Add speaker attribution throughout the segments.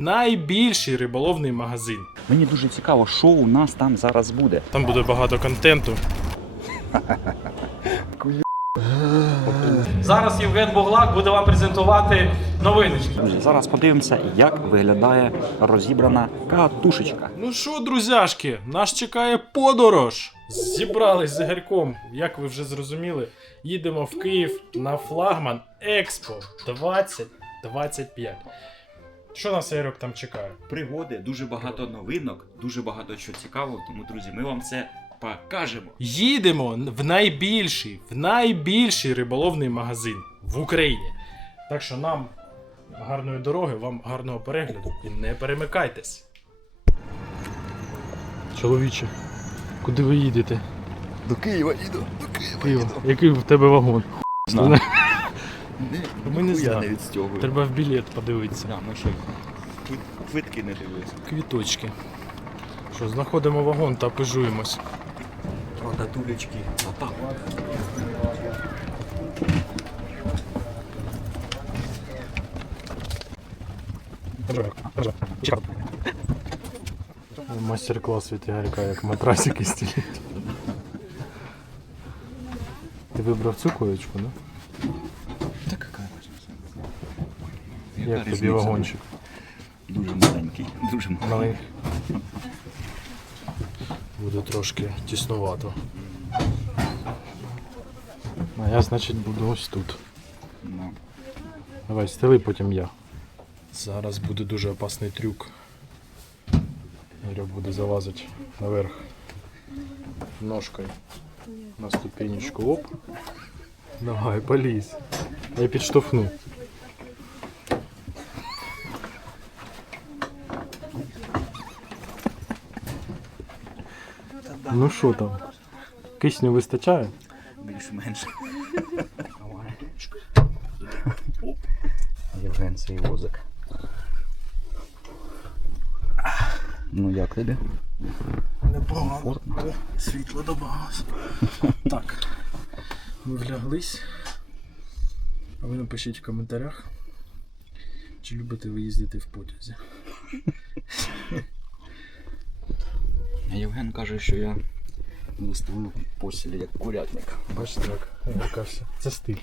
Speaker 1: Найбільший риболовний магазин.
Speaker 2: Мені дуже цікаво, що у нас там зараз буде.
Speaker 1: Там буде багато контенту.
Speaker 3: Зараз Євген Буглак буде вам презентувати новиночки.
Speaker 2: Друзі, зараз подивимося, як виглядає розібрана катушечка.
Speaker 1: Ну що, друзяшки, нас чекає подорож. Зібрались з Ігорьком, як ви вже зрозуміли, їдемо в Київ на флагман Експо 2025. Що нас Ігорьок там чекає?
Speaker 2: Пригоди, дуже багато новинок, дуже багато чого цікавого. Тому, друзі, ми вам це покажемо.
Speaker 1: Їдемо в найбільший, в найбільший риболовний магазин в Україні. Так що нам гарної дороги, вам гарного перегляду і не перемикайтесь. Чоловіче, куди ви їдете?
Speaker 4: До Києва їду, до Києва.
Speaker 1: Київ. Який в тебе вагон?
Speaker 2: Знаю.
Speaker 1: Ми не знаємо.
Speaker 4: не.
Speaker 1: Треба в білет подивитися.
Speaker 2: Да, ми ще квитки не дивилися.
Speaker 1: Квіточки. Що, знаходимо вагон та пижуємось.
Speaker 2: Правда, дулечки. Отак.
Speaker 1: Мастер-клас від Ігорька, як матрасики стілять. Ти вибрав цю коєчку, да?
Speaker 2: Та яка разниця?
Speaker 1: Як тобі
Speaker 2: різниця?
Speaker 1: вагончик?
Speaker 2: Дуже маленький, дуже маленький.
Speaker 1: Маленький. Буде трошки тіснувато. А я, значить, буду ось тут.
Speaker 2: Ну,
Speaker 1: Давай, стели, потім я. Зараз буде дуже опасний трюк. Ігорьок буде залазити наверх ножкою на ступенечку. Оп. Давай, поліз. Я підштовхну. Ну що там? Кисню вистачає?
Speaker 2: більш-менш. Євген цей возик. Ну як тобі?
Speaker 1: Непогано. Світло добавилось. Так. Ми вляглись. А ви напишіть в коментарях, чи любите ви їздити в потязі.
Speaker 2: Євген каже, що я виставив постілі як курятник.
Speaker 1: Бачите, як яка. Це стиль.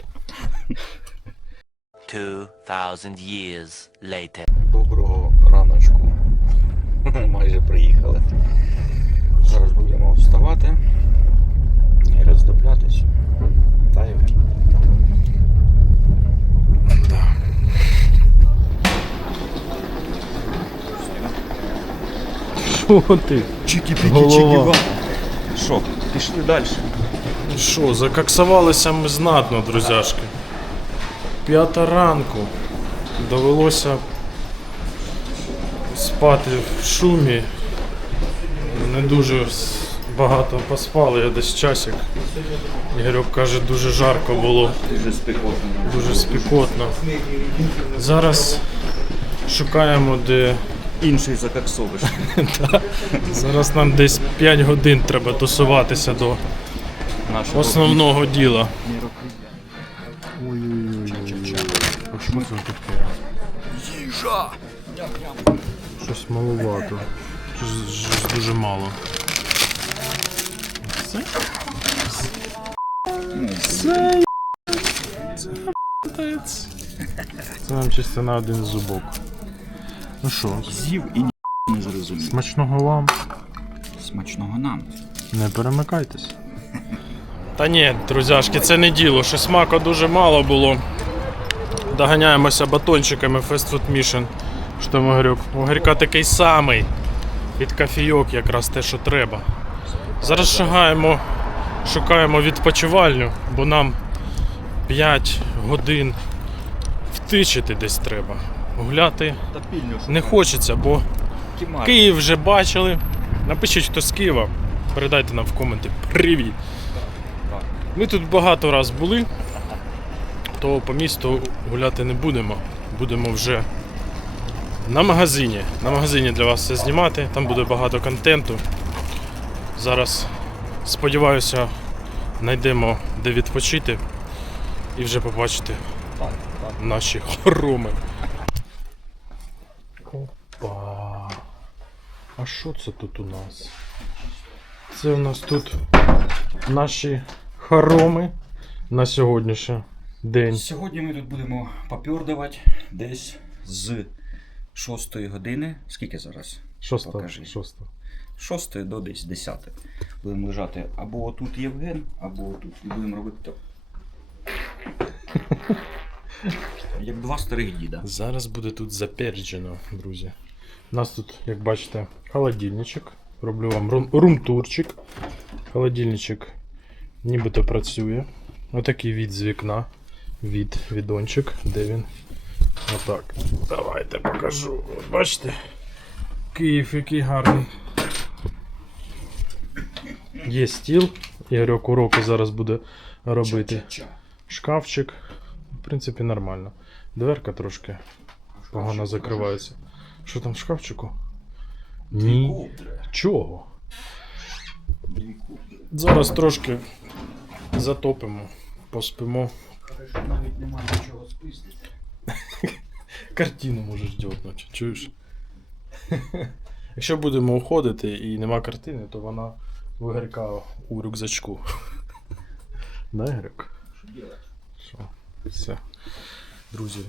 Speaker 5: 2,000 years later.
Speaker 2: Доброго раночку. Майже приїхали. Зараз будемо вставати і роздоблятись. Та Євген?
Speaker 1: Що ти?
Speaker 4: Чики-піки,
Speaker 1: Голова.
Speaker 2: Що, пішли далі.
Speaker 1: Що, закаксувалися ми знатно, друзяшки. П'ята ранку. Довелося спати в шумі. Не дуже багато поспали, я десь часик. Ігорьок каже, дуже жарко було,
Speaker 2: Дуже спекотно.
Speaker 1: дуже спекотно. Зараз шукаємо, де.
Speaker 2: Інший закаксовиш.
Speaker 1: Зараз нам десь 5 годин треба тусуватися до
Speaker 2: Нашого
Speaker 1: основного діла. Ой-ой-ой. Що це таке?
Speaker 4: Їжа!
Speaker 1: Щось маловато. Щось, дуже мало. Це. Це. Це нам чисто на один зубок. Ну що,
Speaker 2: З'їв і ні не зрозумів.
Speaker 1: смачного вам.
Speaker 2: Смачного нам.
Speaker 1: Не перемикайтесь. Та ні, друзяшки, це не діло. Що смаку дуже мало було. Доганяємося батончиками Fast Food Mission. Що там Ігорьок? У такий самий. Під кофійок якраз те, що треба. Зараз шагаємо, шукаємо відпочивальню, бо нам 5 годин втичити десь треба. Гуляти
Speaker 2: Та пільню
Speaker 1: не хочеться, бо Київ вже бачили. Напишіть, хто з Києва. Передайте нам в коменти привіт. Ми тут багато раз були, то по місту гуляти не будемо. Будемо вже на магазині. На магазині для вас все знімати, там буде багато контенту. Зараз сподіваюся, знайдемо де відпочити і вже побачите наші хороми. Що це тут у нас? Це у нас тут наші хороми на сьогоднішній день.
Speaker 2: Сьогодні ми тут будемо попьордувати десь з 6 години. Скільки зараз?
Speaker 1: Шоста.
Speaker 2: Покажи.
Speaker 1: Шоста.
Speaker 2: 6 до десь 10. Будемо лежати або отут Євген, або отут. І будемо робити так. Як два старих діда.
Speaker 1: Зараз буде тут заперджено, друзі. У нас тут, як бачите, холодильничок. Роблю вам рум- румтурчик. Холодильничок нібито працює. Отакий від з вікна. Від відончик. Де він? Отак. Давайте покажу. От бачите? Київ який гарний. Є стіл. Ігорьок уроки зараз буде робити. Шкафчик. В принципі, нормально. Дверка трошки погано закривається. Що там в шкафчику? Ні. Чого? Зараз трошки затопимо, поспимо.
Speaker 2: Навіть немає нічого списати.
Speaker 1: Картину можеш дьотнути, чуєш? Якщо будемо уходити і нема картини, то вона в Ігорька у рюкзачку. Да, Ігорьок? Що? Все. Друзі,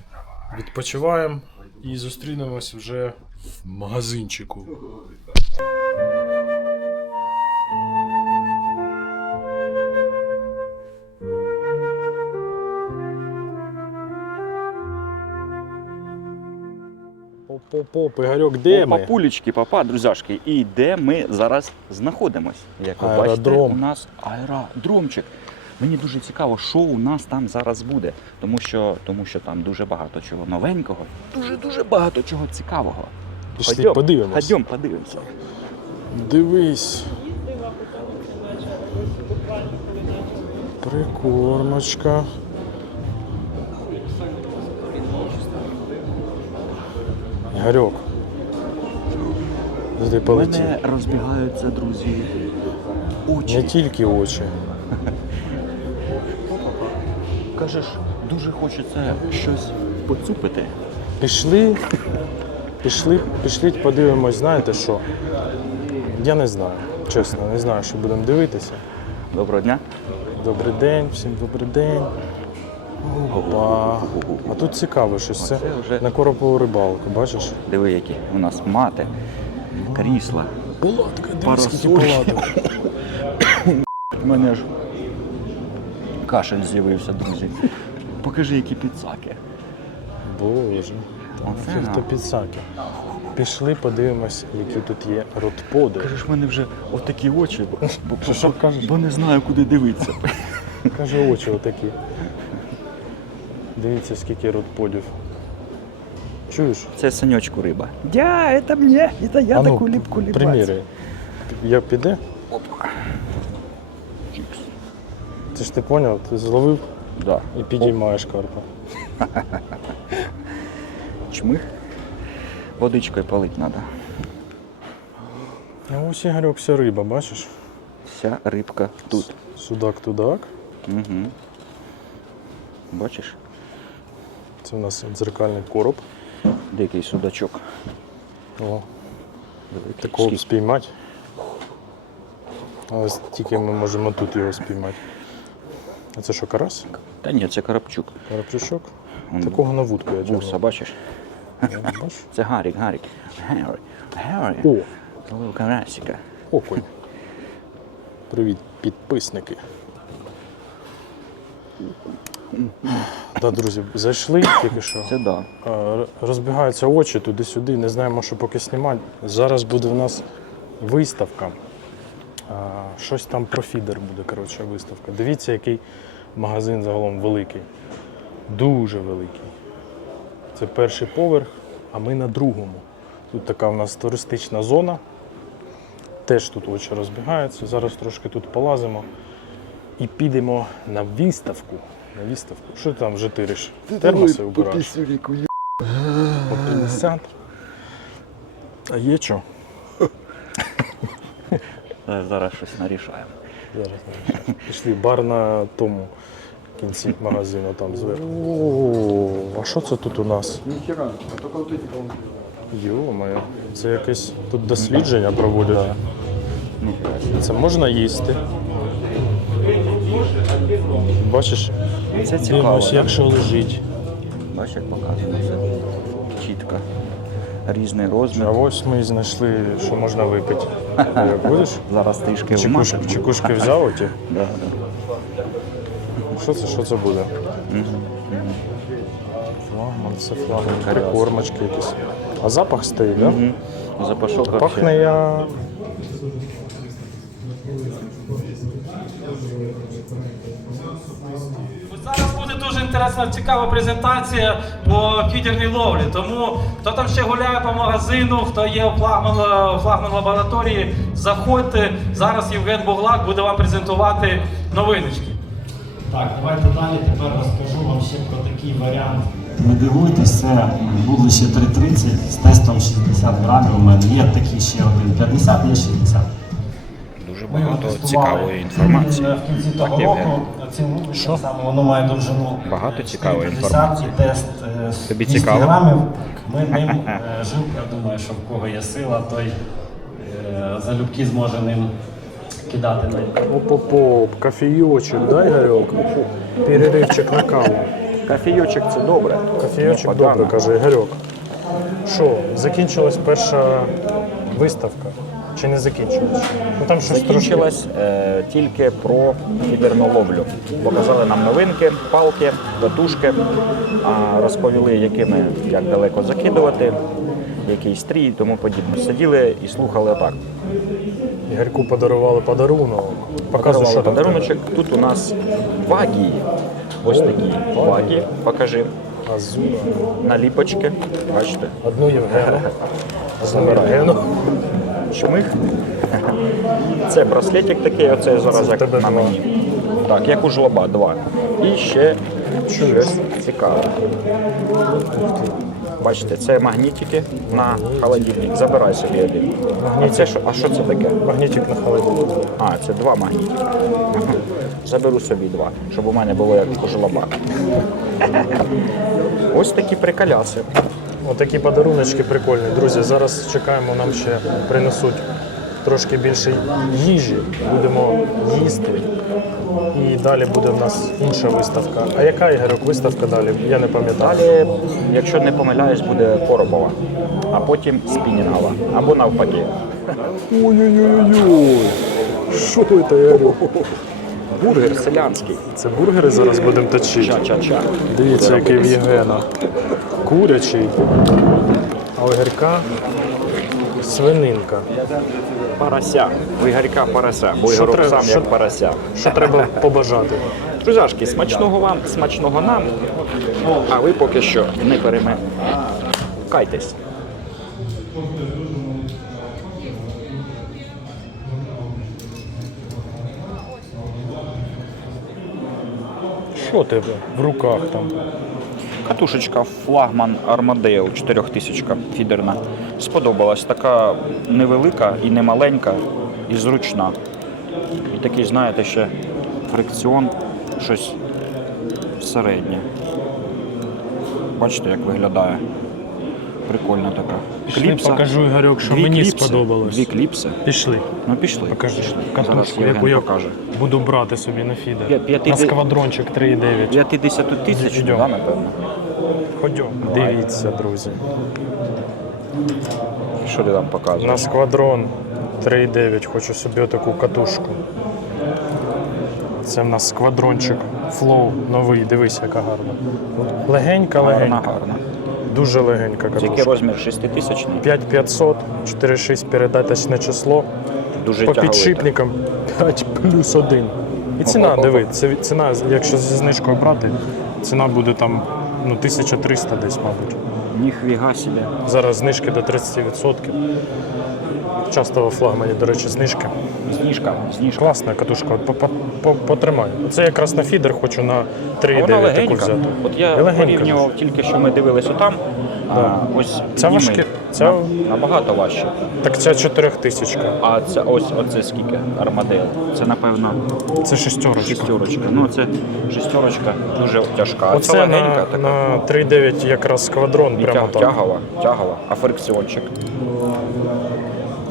Speaker 1: відпочиваємо і зустрінемось вже в магазинчику. Поп-поп, Ігорьок, де ми?
Speaker 2: Папулечки, папа, друзяшки, і де ми зараз знаходимось? Як ви бачите,
Speaker 1: Аеродром.
Speaker 2: у нас аеродромчик. Мені дуже цікаво, що у нас там зараз буде, тому що, тому що там дуже багато чого новенького, дуже дуже багато чого цікавого.
Speaker 1: Пішли подивимось.
Speaker 2: Ходьом, подивимося.
Speaker 1: Дивись. Прикормочка. Ти
Speaker 2: У мене розбігаються, друзі, очі.
Speaker 1: Не тільки очі.
Speaker 2: Кажеш, дуже хочеться щось поцупити.
Speaker 1: Пішли. Пішли, пішли, подивимось, знаєте що? Я не знаю. Чесно, не знаю, що будемо дивитися.
Speaker 2: Доброго дня.
Speaker 1: Добрий день, всім добрий день. Опа. А тут цікаво щось. Це
Speaker 2: вже-
Speaker 1: на коропову рибалку, бачиш?
Speaker 2: Диви, які у нас мати, крісла.
Speaker 1: Палатка, дивись, скільки палаток.
Speaker 2: У мене ж кашель з'явився, друзі. Покажи, які підсаки.
Speaker 1: Боже.
Speaker 2: Оце на.
Speaker 1: хто підсаки. Пішли, подивимось, які тут є родподи.
Speaker 2: Кажеш, в мене вже отакі очі, бо, бо,
Speaker 1: Що,
Speaker 2: бо,
Speaker 1: кажеш?
Speaker 2: бо не знаю, куди дивитися.
Speaker 1: Каже, очі отакі. Дивіться, скільки родподів. Чуєш?
Speaker 2: Це санечку риба. Я, це мені, це я
Speaker 1: А ну,
Speaker 2: таку ліпку ліпати.
Speaker 1: Приміри. Я піде?
Speaker 2: Опа.
Speaker 1: Це ж ти поняв, ти зловив
Speaker 2: Да.
Speaker 1: і підіймаєш карпа.
Speaker 2: Чмих. Водичкою палити треба.
Speaker 1: А ось Ігорьок, вся риба, бачиш?
Speaker 2: Вся рибка тут.
Speaker 1: Судак-тудак.
Speaker 2: Угу. Бачиш?
Speaker 1: Це у нас дзеркальний короб.
Speaker 2: Дикий судачок.
Speaker 1: О,
Speaker 2: Великий.
Speaker 1: такого
Speaker 2: Скільки?
Speaker 1: спіймати. Але тільки ми можемо тут його спіймати. А це що, карась?
Speaker 2: Та ні, це карапчук.
Speaker 1: Карапчучок?
Speaker 2: Он
Speaker 1: Такого на вудку я
Speaker 2: Вуса,
Speaker 1: тягнув.
Speaker 2: бачиш?
Speaker 1: Бачиш?
Speaker 2: Це Гарік, Гарік. Гаррі. Гаррі.
Speaker 1: О,
Speaker 2: Зловив карасика.
Speaker 1: окунь. Привіт, підписники. Так, друзі, зайшли тільки що.
Speaker 2: Це да.
Speaker 1: Розбігаються очі туди-сюди, не знаємо, що поки знімати. Зараз буде в нас виставка. Щось там про фідер буде, коротше, виставка. Дивіться, який магазин загалом великий. Дуже великий. Це перший поверх, а ми на другому. Тут така в нас туристична зона. Теж тут очі розбігаються. Зараз трошки тут полазимо і підемо на виставку. На виставку. Що ти там вже тириш? Термоси вбираєш? По 50. А є що?
Speaker 2: Зараз щось нарішаємо.
Speaker 1: Зараз не Пішли бар на тому кінці магазину там зверху. О, а що це тут у нас?
Speaker 4: Нихера, а только вот эти полки.
Speaker 1: Йо-моє, це якесь тут дослідження проводять. Це можна їсти. Бачиш,
Speaker 2: Це цікаво.
Speaker 1: дивимось,
Speaker 2: так?
Speaker 1: як що лежить.
Speaker 2: Бачиш, як показується. Різний розмір.
Speaker 1: А ось ми знайшли, що можна випити. Як будеш?
Speaker 2: Зараз трішки
Speaker 1: Чекушки,
Speaker 2: вмажемо.
Speaker 1: чекушки взяв оті?
Speaker 2: Да, да.
Speaker 1: Що це, що це буде? Флагман, це флагман, прикормочки якісь. А запах стоїть, так?
Speaker 2: Мгм. Запашок вообще.
Speaker 1: Пахне я.
Speaker 3: Інтересна, цікава презентація по фідерній ловлі. Тому хто там ще гуляє по магазину, хто є у флагман, флагман лабораторії, заходьте. Зараз Євген Буглак буде вам презентувати новиночки.
Speaker 6: Так, давайте далі тепер розкажу вам ще про такий варіант. Не дивуйтесь, це вуглище 330 з тестом 60 грамів. У мене є такий ще один 50, є 60.
Speaker 2: Дуже багато цікавої інформації.
Speaker 6: В кінці того
Speaker 2: Так, Євген?
Speaker 6: року цим саме воно має довжину
Speaker 2: Багато цікавої інформації.
Speaker 6: тест е,
Speaker 2: Тобі
Speaker 6: 200
Speaker 2: цікаво?
Speaker 6: грамів. Ми ним е, жив, я думаю, що в кого є сила, той е, залюбки зможе ним кидати на
Speaker 1: Оп-оп-оп, кофійочок, дай Ігорьок. Переривчик на каву.
Speaker 2: Кофійочок це добре.
Speaker 1: Кофійочок
Speaker 2: Непогано.
Speaker 1: добре, каже Ігорьок. Що, закінчилась перша виставка? Чи не закінчилась? Ну там щось трошки.
Speaker 2: Закінчилась е, тільки про фідерну ловлю. Показали нам новинки, палки, катушки, а розповіли, якими як далеко закидувати, який стрій і тому подібне. Сиділи і слухали так.
Speaker 1: Ігорьку подарували подарунок. Показуй, що там.
Speaker 2: подаруночок. Тут у нас вагі. Ось такі вагі. Покажи.
Speaker 1: Азура.
Speaker 2: Наліпочки. Бачите?
Speaker 1: Одну Євгену. Євгену.
Speaker 2: Чмих. Це браслетик такий, оце зараз як на мені. Так, як у жлоба, два. І ще щось цікаве. Бачите, це магнітики на холодильник. Забирай собі один. А, це що, а що це таке?
Speaker 1: Магнітик на холодильник.
Speaker 2: А, це два магнітики. Заберу собі два, щоб у мене було як у жлоба. Ось такі приколяси.
Speaker 1: Отакі подаруночки прикольні. Друзі, зараз чекаємо, нам ще принесуть трошки більше їжі. Будемо їсти. І далі буде в нас інша виставка. А яка Ігорок виставка далі? Я не пам'ятаю.
Speaker 2: Далі, якщо не помиляюсь, буде коробова, а потім спінінгова. Або навпаки.
Speaker 1: Ой-ой-ой. Що це, Ігорок?
Speaker 2: Бургер селянський.
Speaker 1: Це бургери зараз будемо точити.
Speaker 2: Ча-ча-ча.
Speaker 1: Дивіться, який в Євгена. Курячий. А у свининка.
Speaker 2: Парася. У Ігорька парася, бо
Speaker 1: Що
Speaker 2: Ігорок
Speaker 1: треба-
Speaker 2: сам
Speaker 1: що-
Speaker 2: як парася.
Speaker 1: Що треба побажати?
Speaker 2: Друзяшки, смачного вам, смачного нам. А ви поки що не перемикайтесь.
Speaker 1: Що тебе в руках там?
Speaker 2: Катушечка флагман Armadale 4000 фідерна. Сподобалась. Така невелика і не маленька, і зручна. І такий, знаєте, ще фрикціон, щось середнє. Бачите, як виглядає. Прикольна така.
Speaker 1: Пішли, покажу, Ігорьок, що мені
Speaker 2: кліпси.
Speaker 1: сподобалось.
Speaker 2: Дві кліпси.
Speaker 1: Пішли.
Speaker 2: Ну пішли.
Speaker 1: Покажи
Speaker 2: пішли.
Speaker 1: катушку,
Speaker 2: Зараз
Speaker 1: яку я
Speaker 2: покаже.
Speaker 1: буду брати собі на фідер.
Speaker 2: П'я- п'яти
Speaker 1: На сквадрончик 3,9.
Speaker 2: 50 тисяч,
Speaker 1: Йдемо.
Speaker 2: да, напевно.
Speaker 1: Ходьом. Дивіться, друзі.
Speaker 2: Що ти там показуєш?
Speaker 1: На сквадрон 3,9 хочу собі отаку катушку. Це в нас сквадрончик Flow новий, дивись, яка гарна. Легенька, легенька.
Speaker 2: гарна.
Speaker 1: Дуже легенька
Speaker 2: Тільки
Speaker 1: катушка.
Speaker 2: розмір 6000
Speaker 1: 5500, 4,6 передаточне число.
Speaker 2: Дуже
Speaker 1: По
Speaker 2: тяговита.
Speaker 1: підшипникам 5 плюс 1. І ціна, диви, ціна, якщо зі знижкою брати, ціна буде там ну, 1300 десь, мабуть.
Speaker 2: Ніхвіга собі.
Speaker 1: Зараз знижки до 30%. Часто у флагмані, до речі, знижки.
Speaker 2: Зніжка, зніжка.
Speaker 1: Класна катушка, от по- по- по- потримай. Це якраз на фідер хочу на
Speaker 2: Вона
Speaker 1: 3,9 таку
Speaker 2: легенька.
Speaker 1: взяти.
Speaker 2: От я
Speaker 1: І легенька
Speaker 2: порівнював тільки, що ми дивилися там. А, ось підніми.
Speaker 1: важке. Це-
Speaker 2: На- набагато важче.
Speaker 1: Так це 4000.
Speaker 2: А це ось оце скільки армадейл. Це напевно
Speaker 1: Це шестерочка.
Speaker 2: шестерочка. Ну це шестерочка дуже тяжка. А це
Speaker 1: Оце
Speaker 2: легенька
Speaker 1: на,
Speaker 2: така.
Speaker 1: на 3,9 якраз квадрон,
Speaker 2: І
Speaker 1: прямо
Speaker 2: тя-
Speaker 1: так.
Speaker 2: тягова, тягова, а фрикціончик.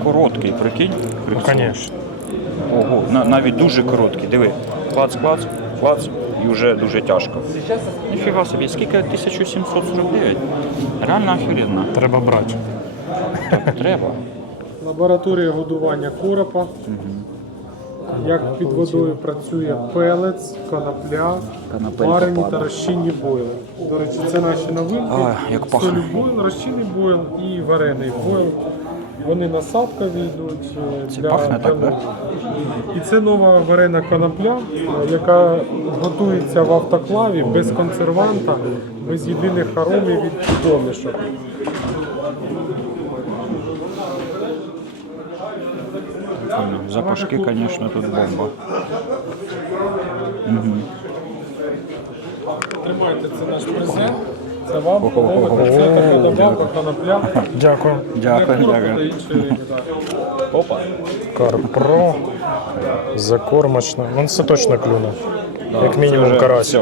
Speaker 2: Короткий, прикинь.
Speaker 1: Ну, звісно.
Speaker 2: Ого, на- навіть дуже короткий. Диви, клац, клац, клац, і вже дуже тяжко. Ніфіга собі, скільки 1749? Реально офігенно.
Speaker 1: Треба брати.
Speaker 2: Треба.
Speaker 7: Лабораторія годування коропа. Як під водою працює пелець, конопля,
Speaker 2: Канапелька
Speaker 7: варені та розчинні бойли. До речі, це наші новинки.
Speaker 2: А, як пахне.
Speaker 7: Солі бойл, розчинний бойл і варений бойл. Вони насадкові йдуть
Speaker 2: Це
Speaker 7: для
Speaker 2: пахне так,
Speaker 7: для- І це нова варена конопля, яка готується в автоклаві без консерванта, без єдиних аромів від домішок.
Speaker 2: Запашки, звісно, тут бомба.
Speaker 7: Тримайте, це наш презент. Це вам. О, Це така добавка конопля.
Speaker 1: Дякую.
Speaker 2: Дякую. Опа.
Speaker 1: Карпро. Закормочна. Ну це точно клюне. Як мінімум карась.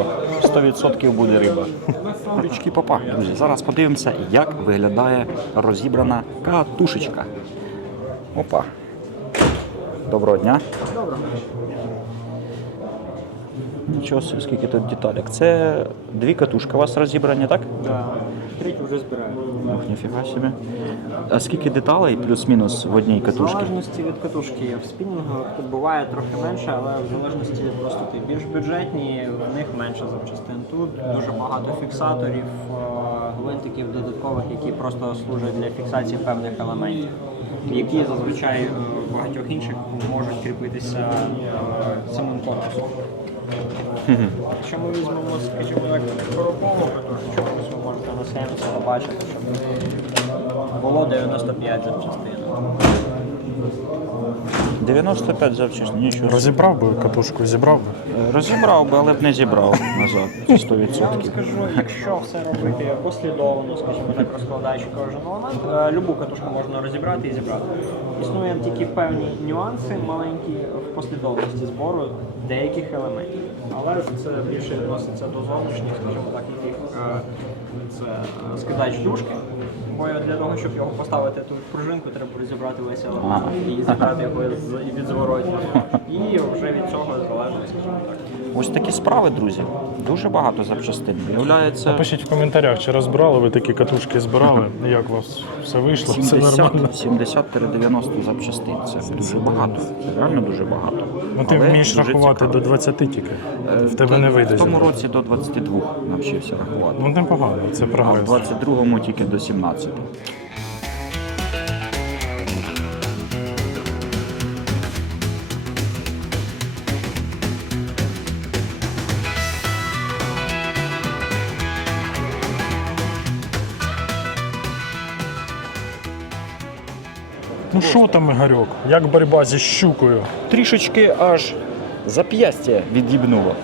Speaker 2: 100% буде риба. Річки попа. Друзі, зараз подивимося, як виглядає розібрана катушечка. Опа. Доброго дня. Доброго. Нічого, скільки тут деталек. Це дві катушки у вас розібрані, так?
Speaker 8: Так, третю вже збираю.
Speaker 2: Ох, ніфіга собі. А скільки деталей плюс-мінус в одній
Speaker 8: В
Speaker 2: катушці?
Speaker 8: залежності від катушки. В спінінгах тут буває трохи менше, але в залежності від простоти. Більш бюджетні, в них менше запчастин. Тут дуже багато фіксаторів, е, гвинтиків додаткових, які просто служать для фіксації певних елементів, які зазвичай е, в багатьох інших можуть кріпитися е, самим корпусом. Якщо ми візьмемо, скажімо так, коропову катушечку, ви можете на сенсі побачити, що було 95 запчастин.
Speaker 2: 95 запчастин, нічого.
Speaker 1: Розібрав би катушку, зібрав би.
Speaker 2: Розібрав би, але б не зібрав назад. Це 100%.
Speaker 8: Скажу, якщо все робити послідовно, скажімо так, розкладаючи кожен елемент, е, любу катушку можна розібрати і зібрати. Існує тільки певні нюанси маленькі в послідовності збору деяких елементів. Але ж це більше відноситься до зовнішніх, скажімо так, яких е, це е, скидач дужки. Бо для того, щоб його поставити тут пружинку, треба розібрати весь елемент і зібрати його з- від зворотів. І вже від цього залежить, скажімо так.
Speaker 2: Ось такі справи, друзі. Дуже багато запчастин. Виявляється,
Speaker 1: Напишіть в коментарях, чи розбирали ви такі катушки, збирали, як у вас все вийшло, все нормально.
Speaker 2: 70-90 запчастин. Це дуже багато. Реально дуже багато.
Speaker 1: Ну ти
Speaker 2: Але
Speaker 1: вмієш
Speaker 2: дуже
Speaker 1: рахувати
Speaker 2: цікаво.
Speaker 1: до 20 тільки.
Speaker 2: Е,
Speaker 1: В тебе
Speaker 2: та-
Speaker 1: не вийде.
Speaker 2: В тому
Speaker 1: зібрати.
Speaker 2: році до 22 навчився рахувати.
Speaker 1: Ну непогано, це
Speaker 2: А в
Speaker 1: прогрес.
Speaker 2: 22-му тільки до 17.
Speaker 1: Ну що там, Ігорьок? Як боротьба зі щукою?
Speaker 2: Трішечки аж зап'ястя від'їбнуло.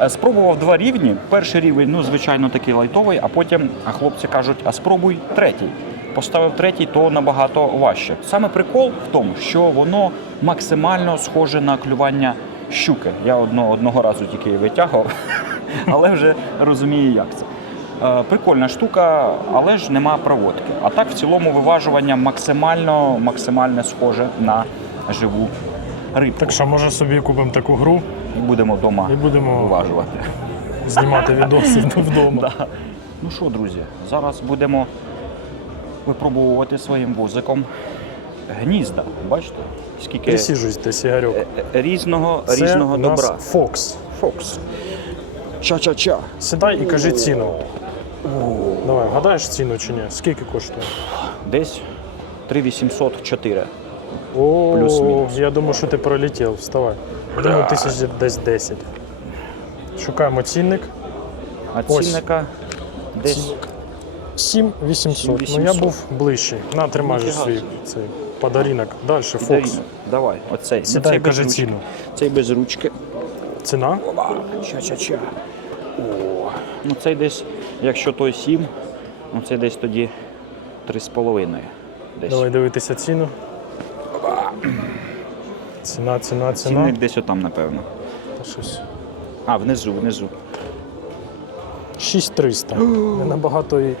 Speaker 2: Е, Спробував два рівні. Перший рівень, ну, звичайно, такий лайтовий, а потім а хлопці кажуть, а спробуй третій. Поставив третій, то набагато важче. Саме прикол в тому, що воно максимально схоже на клювання щуки. Я одно, одного разу тільки витягував, але вже розумію, як це. Е, Прикольна штука, але ж нема проводки. А так в цілому виважування максимально, максимально схоже на живу рибку.
Speaker 1: Так що, може собі купимо таку гру
Speaker 2: І будемо вдома
Speaker 1: і будемо
Speaker 2: виважувати.
Speaker 1: знімати відоси вдома.
Speaker 2: Да. Ну що, друзі, зараз будемо випробовувати своїм вузиком гнізда. Бачите? Скільки
Speaker 1: Присіжуйтесь, Ігорьок.
Speaker 2: е, е, різного,
Speaker 1: Це
Speaker 2: різного добра.
Speaker 1: Фокс.
Speaker 2: Фокс. Ча-ча-ча.
Speaker 1: Сідай і кажи ціну. Давай, гадаєш ціну чи ні? Скільки коштує?
Speaker 2: Десь 3804.
Speaker 1: О,
Speaker 2: Плюс-мінус.
Speaker 1: я думаю, що ти пролетів. Вставай. Думаю, тисяч десь 10. Шукаємо цінник.
Speaker 2: А
Speaker 1: Ось.
Speaker 2: цінника десь
Speaker 1: 7 800. Ну я
Speaker 2: 7800.
Speaker 1: був ближчий. На, тримай же
Speaker 2: Ніфіга
Speaker 1: свій
Speaker 2: собі.
Speaker 1: цей. Подарунок. Далі, Фокс.
Speaker 2: Даріна, Давай, оцей. Ну,
Speaker 1: Сідай,
Speaker 2: цей без
Speaker 1: кажи
Speaker 2: ручки.
Speaker 1: ціну.
Speaker 2: Цей без ручки.
Speaker 1: Ціна?
Speaker 2: Ча-ча-ча. О, ну цей десь, якщо той 7, ну це десь тоді 3,5. Десь.
Speaker 1: Давай дивитися ціну. Ціна, ціна, ціна.
Speaker 2: Цінник десь отам, напевно.
Speaker 1: Та щось.
Speaker 2: А, внизу, внизу.
Speaker 1: 6300. Не набагато і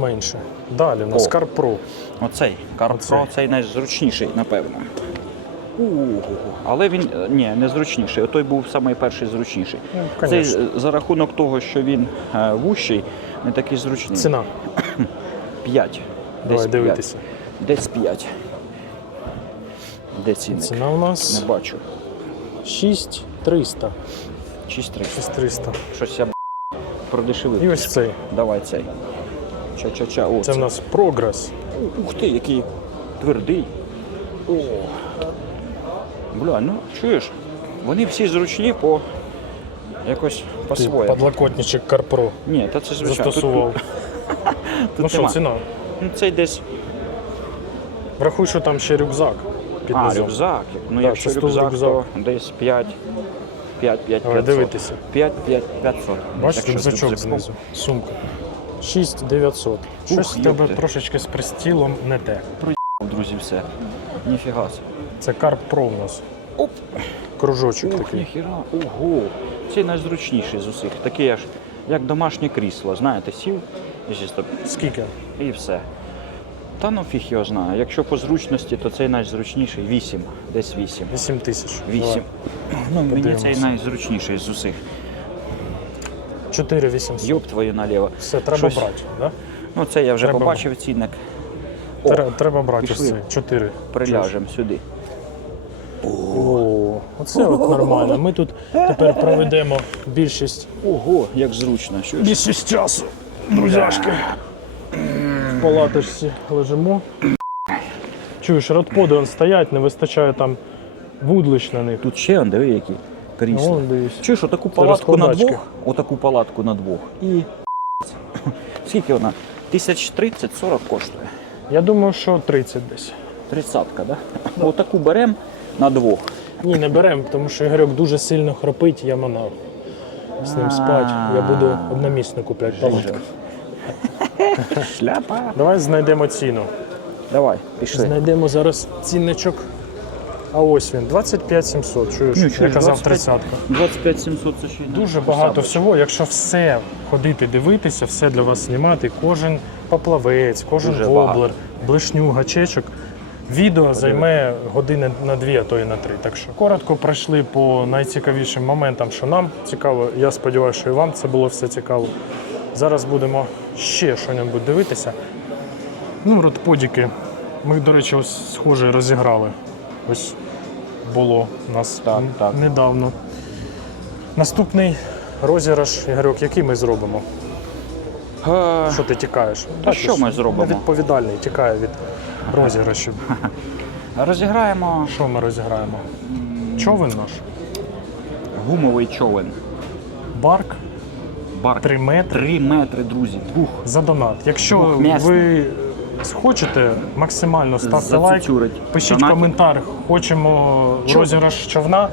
Speaker 1: менше. Далі у нас
Speaker 2: О. Оцей.
Speaker 1: Оцей.
Speaker 2: Цей найзручніший, напевно. Але він е, ні, не зручніший. Той був самий перший зручніший.
Speaker 1: Ну,
Speaker 2: цей
Speaker 1: конечно.
Speaker 2: е, за рахунок того, що він е, вущий, не такий зручний.
Speaker 1: Ціна.
Speaker 2: 5.
Speaker 1: Давай дивитися.
Speaker 2: Десь 5. Де цінник?
Speaker 1: Ціна у нас
Speaker 2: Не бачу.
Speaker 1: 6300.
Speaker 2: 6-3.
Speaker 1: 6300.
Speaker 2: Щось я б, продешевив.
Speaker 1: І ось цей.
Speaker 2: Давай цей. Ча-ча-ча. О,
Speaker 1: Це в нас Progress.
Speaker 2: Ух ти, який твердий. О. Бля, ну чуєш? Вони всі зручні по якось по-своєму.
Speaker 1: подлокотничок Pro
Speaker 2: Ні, та це звичайно.
Speaker 1: застосував. Ну що,
Speaker 2: нема.
Speaker 1: ціна?
Speaker 2: Ну цей десь.
Speaker 1: Врахуй, що там ще рюкзак під
Speaker 2: А,
Speaker 1: низом.
Speaker 2: рюкзак. Ну
Speaker 1: Да,
Speaker 2: якщо
Speaker 1: це стул
Speaker 2: рюкзак,
Speaker 1: рюкзак.
Speaker 2: то десь 5. 5, 5,
Speaker 1: Давай
Speaker 2: 500.
Speaker 1: дивитися.
Speaker 2: 5, 5, 500.
Speaker 1: Бачиш,
Speaker 2: Якщо з
Speaker 1: рюкзачок
Speaker 2: рюкзаком.
Speaker 1: знизу. Сумка. 6900. Щось в тебе трошечки з пристілом не те.
Speaker 2: Друзі, все. Ніфіга собі.
Speaker 1: Це Carp Pro у нас.
Speaker 2: Оп.
Speaker 1: Кружочок
Speaker 2: Ух,
Speaker 1: такий.
Speaker 2: ніхіра. Ого. Це найзручніший з усіх. Такий аж як домашнє крісло. Знаєте, сів і чисто
Speaker 1: Скільки?
Speaker 2: і все. Та ну фіг його знає. Якщо по зручності, то цей найзручніший 8. Десь 8.
Speaker 1: 8 тисяч.
Speaker 2: 8. Ну, мені
Speaker 1: Подивимося.
Speaker 2: цей найзручніший з усіх.
Speaker 1: 4 800.
Speaker 2: Йоп твою наліво.
Speaker 1: Все, треба
Speaker 2: Щось-
Speaker 1: брати. Да?
Speaker 2: Ну це я вже
Speaker 1: Треба
Speaker 2: побачив цінник. О,
Speaker 1: Треба, треба брати ось
Speaker 2: пішли.
Speaker 1: цей. 4.
Speaker 2: приляжемо сюди.
Speaker 1: О, оце от нормально. Ми тут тепер проведемо більшість,
Speaker 2: Ого, як зручно. Що ж?
Speaker 1: більшість часу. Друзяшки. В палаточці лежимо. Чуєш, родподи он стоять, не вистачає там вудлищ на них.
Speaker 2: Тут ще он, диви, які крісла.
Speaker 1: Ну, дивись.
Speaker 2: Чуєш, отаку палатку на
Speaker 1: розкладачки.
Speaker 2: двох, отаку палатку на двох. І скільки вона? Тисяч 30-40 коштує.
Speaker 1: Я думаю, що 30 десь.
Speaker 2: Тридцятка, да? Отаку беремо на двох.
Speaker 1: Ні, не беремо, тому що Ігорьок дуже сильно хропить, я манав. З ним спать. Я буду одномісно купляти палатку.
Speaker 2: Шляпа.
Speaker 1: Давай знайдемо ціну.
Speaker 2: Давай, пішли.
Speaker 1: Знайдемо зараз цінничок. А ось він, 25 700, чуєш?
Speaker 2: Ну,
Speaker 1: я
Speaker 2: чуєш,
Speaker 1: казав
Speaker 2: 25
Speaker 1: 30
Speaker 2: 25 700 це ще й
Speaker 1: Дуже багато всього. Якщо все ходити, дивитися, все для вас знімати, кожен поплавець, кожен
Speaker 2: Дуже
Speaker 1: воблер,
Speaker 2: багато.
Speaker 1: блишню, гачечок. Відео займе години на дві, а то і на три. Так що коротко пройшли по найцікавішим моментам, що нам цікаво. Я сподіваюся, що і вам це було все цікаво. Зараз будемо ще щось дивитися. Ну, родподіки. Ми, до речі, ось схоже розіграли. Ось було у нас
Speaker 2: Так, так.
Speaker 1: недавно. Наступний розіграш, Ігорьок, який ми зробимо?
Speaker 2: Е,
Speaker 1: Що ти тікаєш?
Speaker 2: Та що ми зробимо?
Speaker 1: Відповідальний тікає від розіграшів.
Speaker 2: Розіграємо
Speaker 1: Що ми розіграємо? Човен наш.
Speaker 2: гумовий човен.
Speaker 1: Барк
Speaker 2: Барк.
Speaker 1: 3 метри
Speaker 2: 3 метри, друзі. Двух.
Speaker 1: за донат. Якщо
Speaker 2: Двохмісний.
Speaker 1: ви хочете, максимально ставте лайк,
Speaker 2: Зацюцюрить.
Speaker 1: пишіть
Speaker 2: Донатів.
Speaker 1: коментар. Хочемо розіграш човна,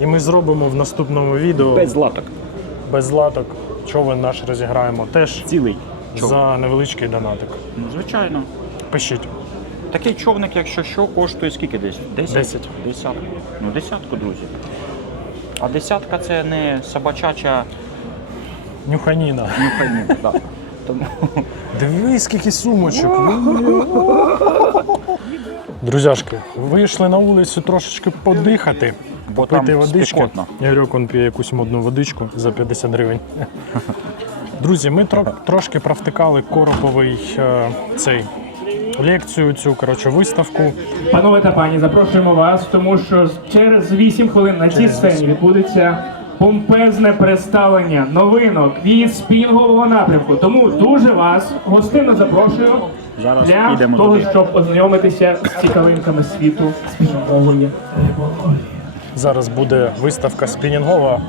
Speaker 1: і ми зробимо в наступному відео
Speaker 2: Без латок.
Speaker 1: без латок. Човен наш розіграємо теж
Speaker 2: Цілий. човен.
Speaker 1: за невеличкий донатик.
Speaker 2: Ну, звичайно.
Speaker 1: Пишіть.
Speaker 2: Такий човник, якщо що, коштує скільки десь? Десять?
Speaker 1: Десять.
Speaker 2: Десятку. Ну, десятку, друзі. А десятка це не собачача
Speaker 1: Нюханіна.
Speaker 2: нюханіна. да. Тому
Speaker 1: Дивись, скільки сумочок. Друзяшки, вийшли на вулицю трошечки подихати,
Speaker 2: Бо
Speaker 1: попити
Speaker 2: там
Speaker 1: водички.
Speaker 2: спекотно.
Speaker 1: Ігорьок он п'є якусь модну водичку за 50 гривень. Друзі, ми тро- трошки провтикали короповий е, цей лекцію, цю коротше виставку.
Speaker 9: Панове та пані, запрошуємо вас, тому що через 8 хвилин на цій сцені відбудеться помпезне представлення новинок від спінгового напрямку. Тому дуже вас гостинно запрошую
Speaker 2: Зараз
Speaker 9: для
Speaker 2: підемо
Speaker 9: того,
Speaker 2: туди.
Speaker 9: щоб ознайомитися з цікавинками світу спінгової риболовлі.
Speaker 1: Зараз буде виставка спінінгова.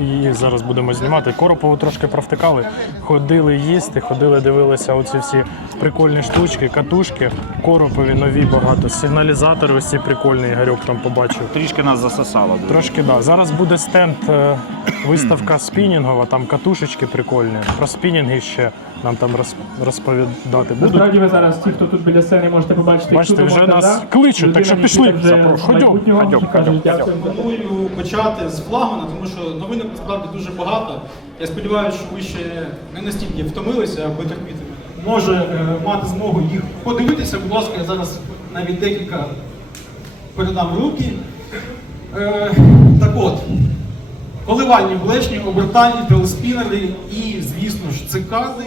Speaker 1: І зараз будемо знімати. Коропову трошки провтикали, ходили їсти, ходили, дивилися оці всі прикольні штучки, катушки. Коропові нові багато. Сигналізатори ось ці прикольні, Ігорьок там побачив.
Speaker 2: Трішки нас засосало. друзі.
Speaker 1: Трошки да. Зараз буде стенд, е, виставка спінінгова, там катушечки прикольні. Про спінінги ще нам там розповідати будуть.
Speaker 9: Насправді ви зараз, ті, хто тут біля сцени, можете побачити,
Speaker 1: Бачите, вже нас кличуть, так що пішли. Ходьом,
Speaker 9: майбутнього
Speaker 2: ходьом, ходьом.
Speaker 10: Пропоную почати з флагмана, тому що новинок насправді дуже багато. Я сподіваюся, що ви ще не настільки втомилися, аби терпіти мене. Може е, мати змогу їх подивитися. Будь ласка, я зараз навіть декілька передам руки. Е, так от, коливальні влечні, обертальні, телеспінери і, звісно ж, цикади.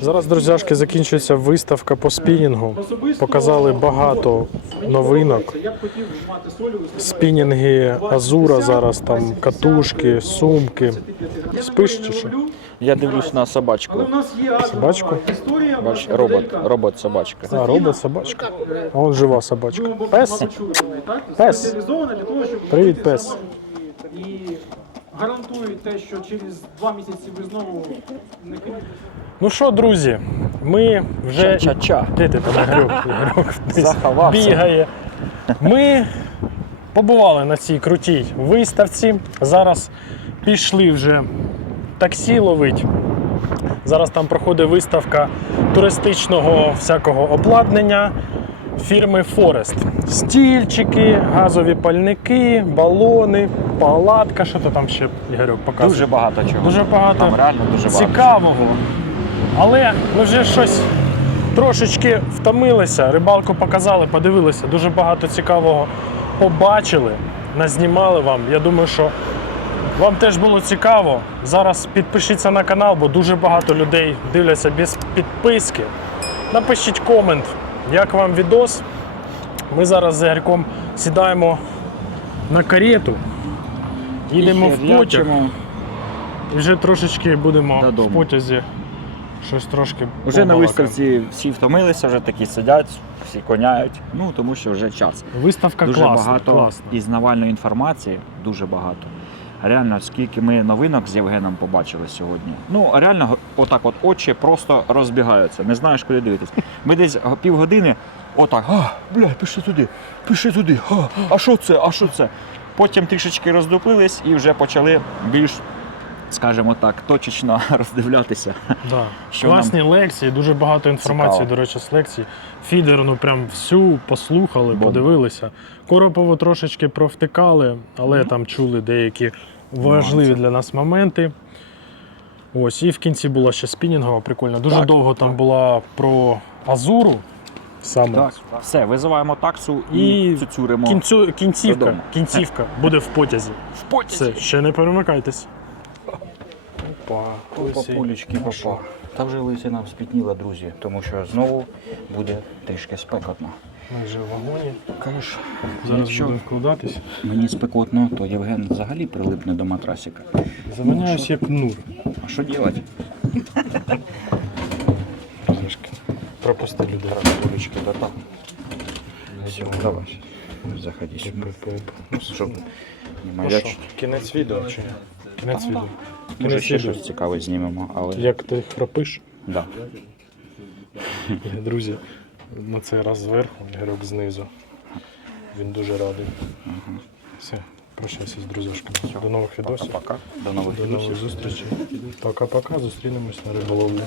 Speaker 1: Зараз, друзяшки, закінчується виставка по спінінгу. Показали багато новинок. Спінінги Азура зараз, там катушки, сумки. Спиш чи що?
Speaker 2: Я дивлюсь на собачку.
Speaker 10: У нас є
Speaker 1: Собачку?
Speaker 10: історія.
Speaker 2: Бач, робот, робот собачка.
Speaker 1: А, робот собачка. А он жива собачка. Пес? Пес.
Speaker 10: Щоб
Speaker 1: Привіт, пес.
Speaker 10: І гарантують те, що через два місяці ви знову не кинете.
Speaker 1: Ну що, друзі, ми вже.
Speaker 2: Ча-ча.
Speaker 1: Де ти там десь
Speaker 2: Заховався.
Speaker 1: бігає. Ми побували на цій крутій виставці. Зараз пішли вже таксі ловить. Зараз там проходить виставка туристичного всякого обладнання фірми Forest. Стільчики, газові пальники, балони, палатка. Що то там ще Ігорьок показує?
Speaker 2: Дуже багато чого.
Speaker 1: Дуже багато
Speaker 2: Там реально дуже багато.
Speaker 1: цікавого. Але ми вже щось трошечки втомилися. Рибалку показали, подивилися. Дуже багато цікавого побачили, назнімали вам. Я думаю, що вам теж було цікаво. Зараз підпишіться на канал, бо дуже багато людей дивляться без підписки. Напишіть комент, як вам відос. Ми зараз з Ігорьком сідаємо на карету, їдемо в потяг. І вже трошечки будемо
Speaker 2: Додому.
Speaker 1: в потязі щось трошки.
Speaker 2: Вже на
Speaker 1: побалакаємо.
Speaker 2: виставці всі втомилися, вже такі сидять, всі коняють. Ну тому що вже час.
Speaker 1: Виставка
Speaker 2: дуже
Speaker 1: класна,
Speaker 2: багато
Speaker 1: класна.
Speaker 2: пізнавальної інформації, дуже багато. Реально, скільки ми новинок з Євгеном побачили сьогодні. Ну, реально, отак от очі просто розбігаються, не знаєш, куди дивитись. Ми десь півгодини, отак, а, бля, пішли туди, пішли туди, а, а що це, а що це? Потім трішечки роздуплились і вже почали більш, скажімо так, точечно роздивлятися.
Speaker 1: Да.
Speaker 2: Що
Speaker 1: Класні лекції, дуже багато інформації,
Speaker 2: Цікаво.
Speaker 1: до речі, з лекцій. Фідер, ну прям всю послухали,
Speaker 2: Бомба.
Speaker 1: подивилися. Коропову трошечки провтикали, але там чули деякі важливі для нас моменти. Ось, і в кінці була ще спінінгова, прикольна. Дуже
Speaker 2: Так,
Speaker 1: довго там була про Азуру. Саме.
Speaker 2: Так, все, визиваємо таксу і,
Speaker 1: І
Speaker 2: цюцюримо.
Speaker 1: Кінцю, кінцівка,
Speaker 2: Додому.
Speaker 1: кінцівка буде в потязі.
Speaker 2: В потязі.
Speaker 1: Все, ще не перемикайтесь. Опа,
Speaker 2: Папулечки, папа. Та вже лисина спітніла, друзі, тому що знову буде трішки спекотно.
Speaker 1: Ми вже в вагоні.
Speaker 2: Кажеш,
Speaker 1: Зараз
Speaker 2: якщо
Speaker 1: будемо вкладатись.
Speaker 2: мені спекотно, то Євген взагалі прилипне до матрасика.
Speaker 1: Заманяюсь як нур.
Speaker 2: А що робити?
Speaker 1: Трошки. Пропусти людей.
Speaker 2: Папулечки, да. Все, давай. Заходи сюди. Ну, щоб не
Speaker 1: Ну що, кінець відео чи ні? Кінець відео.
Speaker 2: Може ще
Speaker 1: відео.
Speaker 2: щось цікаве знімемо, але
Speaker 1: Як ти храпиш,
Speaker 2: да.
Speaker 1: друзі, на цей раз зверху, гірок знизу. Він дуже радий. Все, прощайся з друзяшками. До нових відосів.
Speaker 2: Пока. До нових
Speaker 1: До нових зустрічей. Пока-пока, зустрінемось на риболовлі.